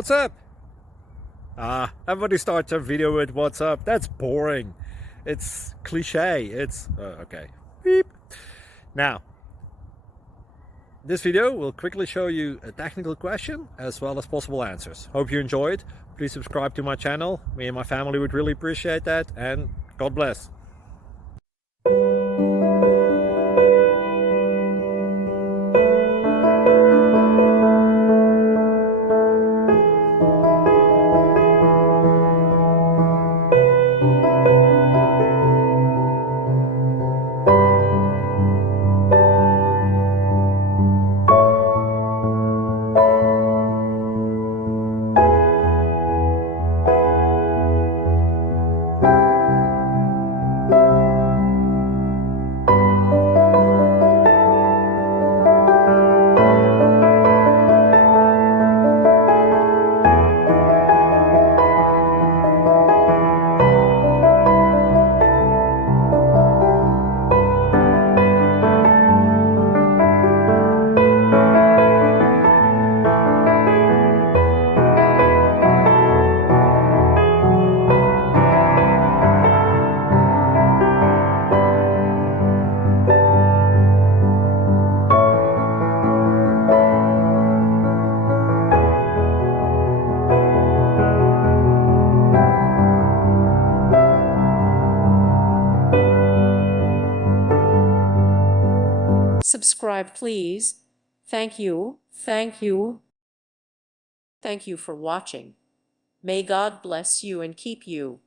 What's up? Everybody starts a video with what's up. That's boring. It's cliche. It's okay. Beep. Now, this video will quickly show you a technical question as well as possible answers. Hope you enjoyed. Please subscribe to my channel. Me and my family would really appreciate that, and God bless. Subscribe, please. Thank you. Thank you. Thank you for watching. May God bless you and keep you.